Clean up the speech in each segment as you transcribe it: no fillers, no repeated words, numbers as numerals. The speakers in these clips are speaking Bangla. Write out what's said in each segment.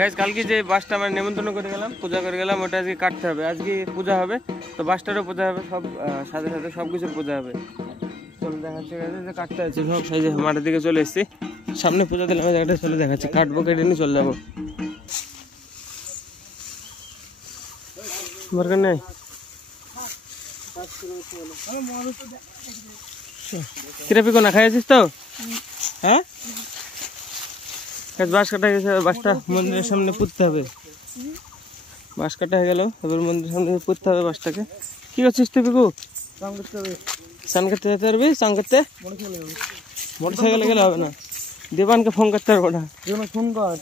গাইস কালকে যে বাসটা আমরা নিমন্ত্রণ করে গেলাম, পূজা করে গেলাম, ওটা আজকে কাটতে হবে। আজকে পূজা হবে, তো বাসটারও পূজা হবে, সব সাথে সাথে সব কিছুর পূজা হবে। চলে দেখাচ্ছে যে কাটতে আছে সব, সেই যে মাঠের দিকে চলে এসেছি, সামনে পূজা দিলাম, জায়গাটা চলে দেখাচ্ছে, কাটবো, কেটে নিয়ে চলে যাবো। দরকার নেই কিরাপি কোনা খাইছিস তো? হ্যাঁ বাঁশ কাটা গেছে, বাঁশটা মন্দিরের সামনে পুঁততে হবে। বাঁশ কাটা হয়ে গেল, এবার মন্দিরের সামনে পুঁততে হবে বাঁশটাকে। কি করছিস তুই পিকু? স্নান করতে যেতে পারবি? স্নান করতে মোটর সাইকেলে গেলে হবে না, দেবানকে ফোন করতে পারবো না। ফোন কর।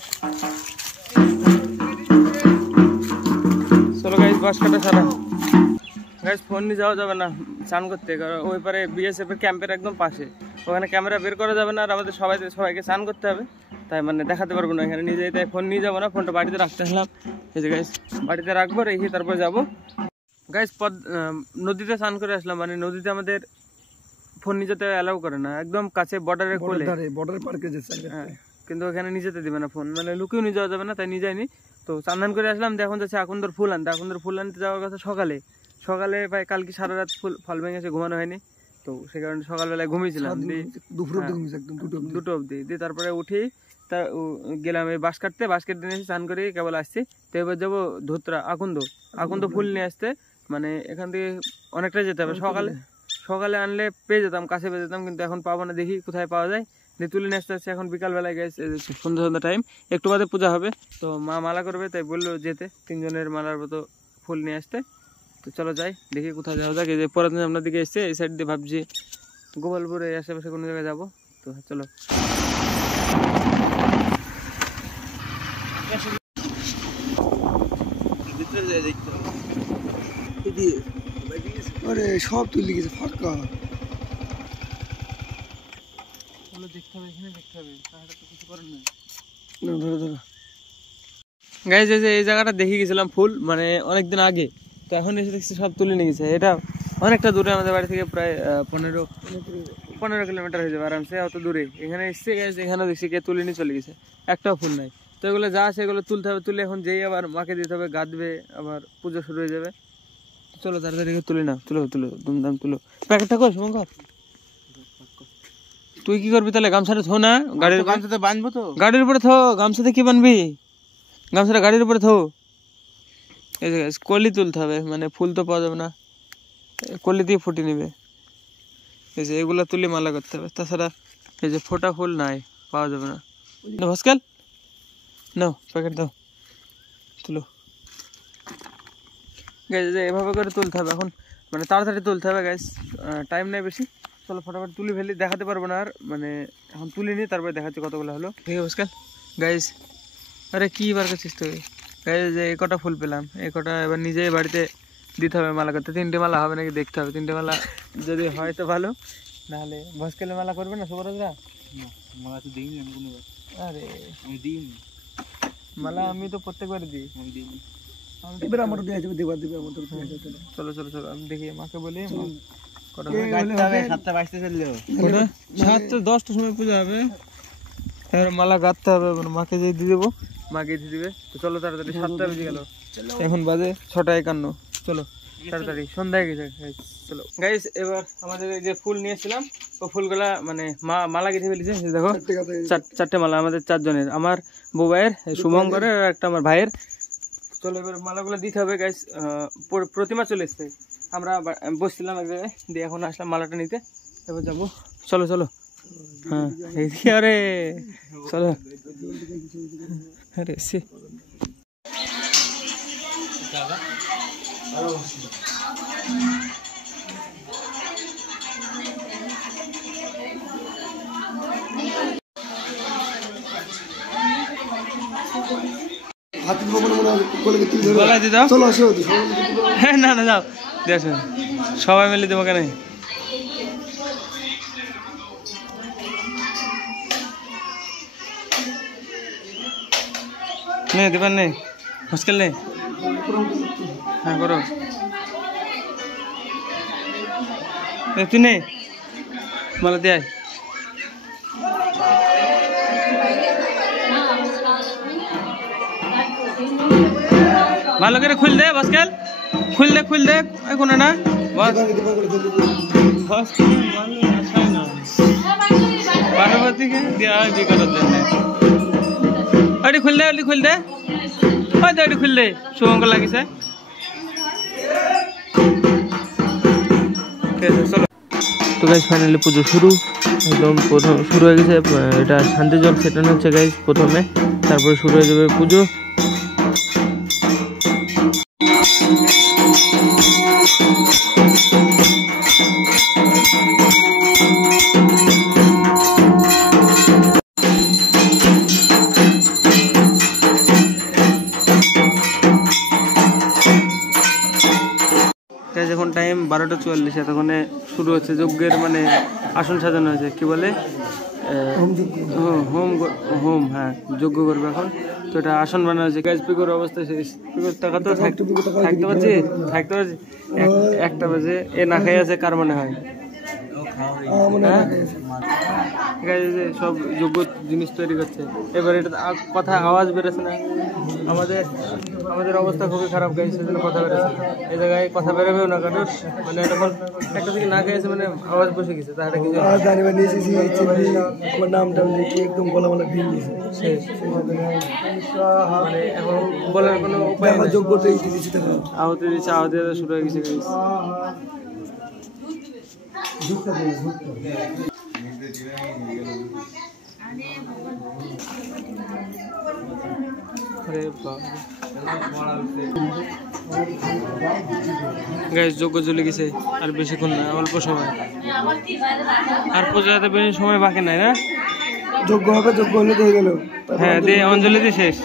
চলো গাইস, বাঁশ কাটা সারা। গাইস ফোন নিয়ে যাওয়া যাবে না স্নান করতে, কারণ ওই পারে বিএসএফ এর ক্যাম্পের একদম পাশে, ওখানে ক্যামেরা বের করা যাবে না, আর আমাদের সবাইকে স্নান করতে হবে, তাই মানে দেখাতে পারবো না এখানে নিয়ে যাই, তাই ফোন নিয়ে যাবো না, ফোনটা বাড়িতে রাখতে আসলাম। এই যে গাইস বাড়িতে রাখবো, রেখে তারপর যাবো। গাইস নদীতে স্নান করে আসলাম, মানে নদীতে আমাদের ফোন নিয়ে যেতে অ্যালাউ করে না, একদম কাছে বর্ডারের কোলে, বর্ডার পার্কে যেতে, কিন্তু ওখানে নিয়ে যেতে দিবে না ফোন, মানে লুকিয়েও নিয়ে যাওয়া যাবে না, তাই নিয়ে যায়নি। তো চান্দান করে আসলাম, এখন যাচ্ছে আকন্দর ফুল আনতে। আকন্দর ফুল আনতে যাওয়ার কথা সকালে প্রায় কালকে সারা রাত ফল ভেঙেছে, ঘুমানো হয়নি, তো সেই কারণে সকালবেলায় ঘুমিয়েছিলাম, দুটো অবধি দিয়ে তারপরে উঠি গেলাম এই বাঁশ কেটে নিয়েছি, স্নান করে কেবল আসছি। তো এবার যাবো ধুতরা আকন্দ ফুল নিয়ে আসতে, মানে এখান থেকে অনেকটাই যেতে হবে। সকালে আনলে পেয়ে যেতাম, কাছে পেয়ে যেতাম, কিন্তু এখন পাবো না, দেখি কোথায় পাওয়া যায়, দিয়ে তুলে নিয়ে আসতে। এখন বিকালবেলায় গেছে, সন্ধ্যা টাইম, একটু বাদে পূজা হবে, তো মা মালা করবে, তাই বললো যেতে 3 জনের মালার মতো ফুল নিয়ে আসতে। তো চলো যাই, দেখি কোথায় যাওয়া যাক। এই যে পরাদিন আপনার দিকে এসছে, এই সাইড দিয়ে ভাবছি গোপালপুরে আশেপাশে কোনো জায়গায় যাবো, তো চলো। সব তুলে গেছে ফাঁকা, দেখতে হবে, এখানে দেখতে হবে, তাহলে তো কিছু করার নেই। গাইস এই জায়গাটা দেখে গেছিলাম ফুল, মানে অনেকদিন আগে, তো এখন এসে দেখছি সব তুলে নিয়ে গেছে। এটা অনেকটা দূরে, আমাদের বাড়ি থেকে প্রায় 15 কিলোমিটার হয়ে যাবে আরামসে, অত দূরে। এখানে এসছে গাইস, এখানে দেখছি কে তুলে নিয়ে চলে গেছে, একটাও ফুল নাই। তো এগুলো যা আছে এগুলো তুলতে হবে, তুলে এখন যেই আবার মাকে দিতে হবে, গাঁদবে, আবার পুজো শুরু হয়ে যাবে। চলো তাড়াতাড়ি তুলে না, তুলো দুমদাম তুলো। প্যাকেটটা কর শুভঙ্কর, তুই কি করবি তাহলে? গামছাটা থো না, গামছাতে বাঁধবো তো, গাড়ির উপরে থো। গামছাতে কি বানবি? গামছাটা গাড়ির উপরে থো। এই যে কলি তুলতে হবে, মানে ফুল তো পাওয়া যাবে না, কলি দিয়ে ফুটে নিবে। এই যে এগুলা তুলে মালা করতে হবে, তাছাড়া এই যে ফোটা ফুল নাই, পাওয়া যাবে না। ভাস্কাল নাও, প্যাকেট দাও, তুলো। গাইস এভাবে করে তুলতে হবে এখন, মানে তাড়াতাড়ি তুলতে হবে গাইস, টাইম নেই বেশি। চলো ফটাফট তুলে ফেলি, দেখাতে পারবো না আর, মানে এখন তুলে নিই, তারপরে দেখাচ্ছি কতগুলো হলো। ঠিক আছে ভাস্কাল। গাইস আরে কি বার করছিস তুই? গাইস যে এই কটা ফুল পেলাম, এই কটা এবার নিজেই বাড়িতে দিতে হবে মালা করতে। 3টে মালা হবে নাকি দেখতে হবে, 3টে মালা যদি হয় তো ভালো, নাহলে ভাস্কালের মালা করবে না শুভরাজরা? মালা তো দিইনি আমি কোনোবার। আরে আমি দিইনি মালা, আমি তো প্রত্যেকবার দিই। আমি দিইনি, এবার আমার দিয়ে যাবে, দেবার দিবে আমার। চলো চলো চলো, আমি দেখি মাকে বলি, 7টা 22 চললো, 7টা 10টার সময় পূজা হবে, এবার মালা গাঁথতে হবে, মাকে যে দিয়ে দেবো, মাকে দিয়ে দিবে। তো চলো তাড়াতাড়ি, 7টা বেজে গেল, এখন বাজে 6:51। চলো তাড়াতাড়ি, সন্ধ্যা হয়ে গেছে। চলো গাইস, এবার আমাদের এই যে ফুল নিয়েছিলাম, ও ফুলগুলা মানে মালা গেঁথে ফেলেছে। দেখো 4টে মালা, আমাদের 4 জনের, আমার বউ ভাইয়ের, শুভঙ্করের, আর একটা আমার ভাইয়ের। চলো এবার মালাগুলো দিতে হবে গাইস। প্রতিমা চলে এসছে, আমরা বসছিলাম এক জায়গায়, দিয়ে এখন আসলাম মালাটা নিতে, এবার যাবো। চলো চলো, হ্যাঁ এইদিকে, আরে চলো, আরে সে গলায় দিয়ে দাও। হ্যাঁ না না যাও দিয়ে আসো, সবাই মিলে দেবো কেন? नहीं दीपान नहीं मुश्किल नहीं। हाँ करो तू नहीं मला दे ভালো করে খুল দে বাস্কেল খুল দে কোনো না বস पार्वती के दिया भी कर दे अड़ी खुल दे खुल दे शुभम को लगी से चलो। तो गाइस फाइनली पूजो शुरू एकदम प्रथम शुरू हो गए এটা শান্তি জল সেটানো হচ্ছে গাইস প্রথমে, তারপরে শুরু হয়ে যাবে পুজো। এখন টাইম 12:44 তখন শুরু হচ্ছে যজ্ঞের মানে আসন সাজানো হয়েছে কি বলে হোম হ্যাঁ যজ্ঞ করবে এখন। তো এটা আসন বানানো হয়েছে গাইস। পিকোর অবস্থা শেষ, পিকোর টাকা তো থাকতে পারছি একটা বাজে এ না খাই আছে কার মনে হয় সব যোগ্য জিনিস তৈরি করছে। এবার এটা কথা আওয়াজ বেরোচ্ছে না, আমাদের অবস্থা খুবই খারাপ গাইছে, সেজন্য কথা বেরোচ্ছে না। এই জায়গায় কথা বেরোবেও না কারণ মানে এখন একটা থেকে না খেয়েছে মানে আওয়াজ বসে গেছে। তাহলে কিছু মানে এখন বলার কোনো উপায় আহতি দিচ্ছে, আহতি শুরু হয়ে গেছে গাইস। গাইস যজ্ঞ চলে গেছে আর বেশিক্ষণ না, অল্প সময় আর পূজাতে বেশি সময় বাকি নাই না। যজ্ঞ হবে, যজ্ঞ হলে হয়ে গেল। হ্যাঁ দিয়ে অঞ্জলি দিয়ে শেষ।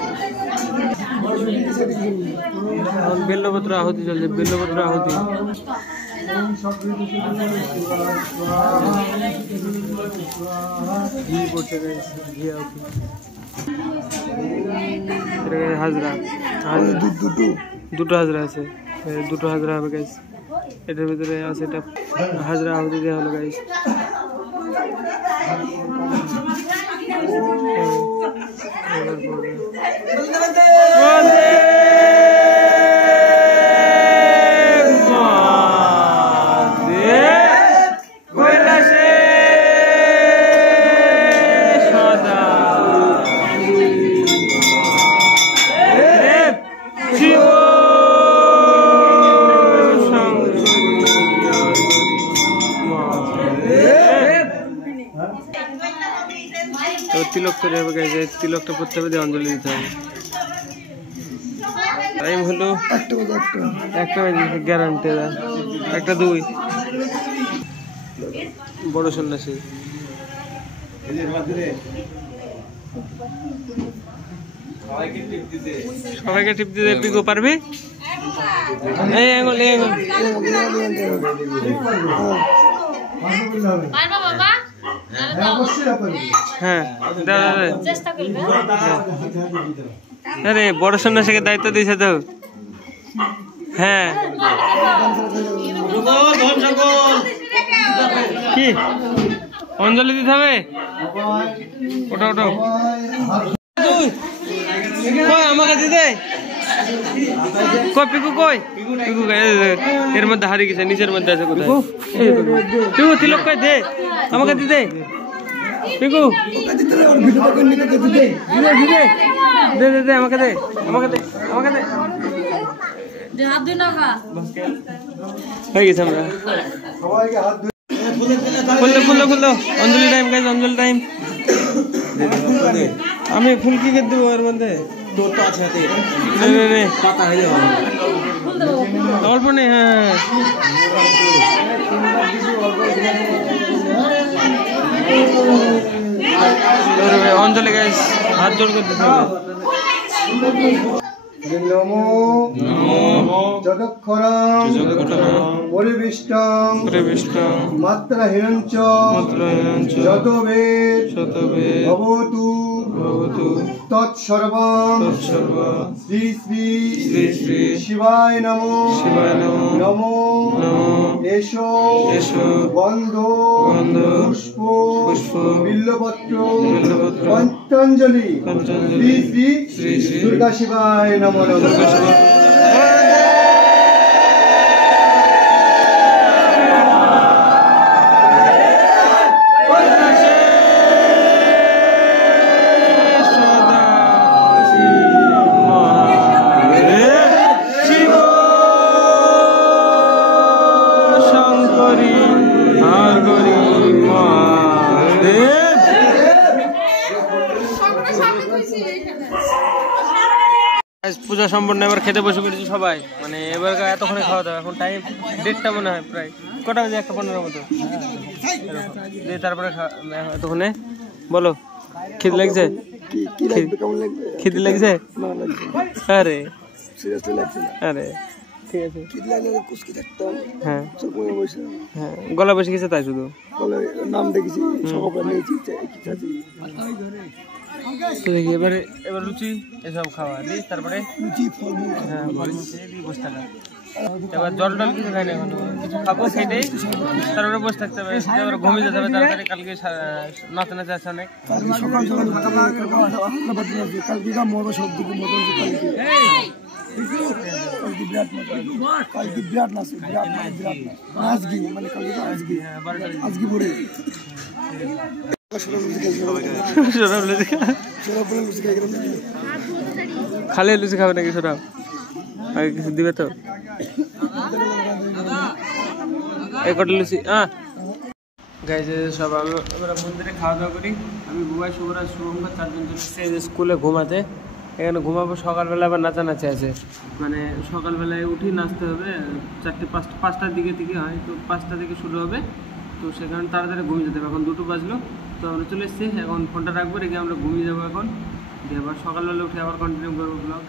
বেল্লপত্র আহুতি চলছে, বেল্লপত্র আহুতি। হাজরা দুটো হাজরা আছে, দুটো হাজরা হবে গাইস। এটার ভিতরে আছে এটা হাজরা আহুতি দেওয়া হলো গাইস। তিলক তৈরি হবে গাইছে, তিলকটা পড়তে হবে দিয়ে অঞ্জলি দিতে হবে। টাইম হলো একটা গ্যারান্টি একটা 2 বড় সন্ন্যাসী সবাইকে টিপ দিতে পিকো পারবি? এই আঙুল হ্যাঁ আরে বড় সন্ন্যাসীকে দায়িত্ব দিয়েছে তো। হ্যাঁ কি অঞ্জলি দিতে হবে? ওটা কই আমাকে দিতে কই পিকু কই পিকু এর মধ্যে হারিয়ে গেছে, নিচের মধ্যে আছে কোথায়? পিকু তিলক কই দে আমাকে দিতে পিকু দে দে দে আমাকে দে আমাকে দে আমাকে দে হয়ে গেছে। আমরা খুললো অঞ্জলি টাইম গাইজ, অঞ্জলি টাইম। আমি ফুল কি করে দেবো এর মধ্যে? অল্প নেই। হ্যাঁ অঞ্জলি গাইজ হাত জোর করে দিতে হবে। নমো যদক্ষরং পরিবিষ্টং মাত্রাহীনঞ্চ যতবেদ ভবতু তৎসর্বং শ্রী শ্রী শিবায় নমো নমো এসো গন্ধ পুষ্প বিল্লপত্র পঞ্চাঞ্জলি শ্রী শ্রী দুর্গা শিবায় নমো নমঃ। পূজা সম্পূর্ণ এবার খেতে বসে পড়েছি সবাই, মানে এবার এতক্ষণে খাওয়া দাওয়া, এখন টাইম 1:30 মনে হয়, প্রায় কটা বাজে 1:15 মতো। তারপরে এতক্ষণে বলো খিদে লাগছে? খিদে লাগছে? আরে আরে ঠিক আছে, হ্যাঁ হ্যাঁ গলা বসে গেছে তাই শুধু নাম দেখেছি। এবারে এবার লুচি এসব খাওয়া দিই, তারপরে হ্যাঁ বসে থাকা। এবার জল টল কিছু খাই না, এখন কিছু খাবো খেটেই তারপরে বসে থাকতে হবে, এবার ঘুমিয়ে যেতে হবে তাড়াতাড়ি। কালকে নাচে নাচে আছে অনেক। খালি লুচি খাবে নাকি সরাব? আগে কিছু দিবে তো? এই কটা লুচি গাইছে সব। আমরা মন্দিরে খাওয়া দাওয়া করি, আমি বুবাই শুভরাজ শুভঙ্কর 4জন চলে স্কুলে ঘুমাতে। এখানে ঘুমাবো, সকালবেলা আবার নাচানাচি আছে, মানে সকালবেলায় উঠি নাচতে হবে। 5টার দিকে থেকে হয়, তো 5টা থেকে শুরু হবে, তো সেখানে তাড়াতাড়ি ঘুমিয়ে যেতে হবে। এখন 2টো বাজলো, তো আমরা চলে এসেছি। এখন ফোনটা রাখবো, রেখে আমরা ঘুমিয়ে যাবো এখন, দিয়ে আবার সকালবেলা উঠে আবার কন্টিনিউ করবো ব্লগ।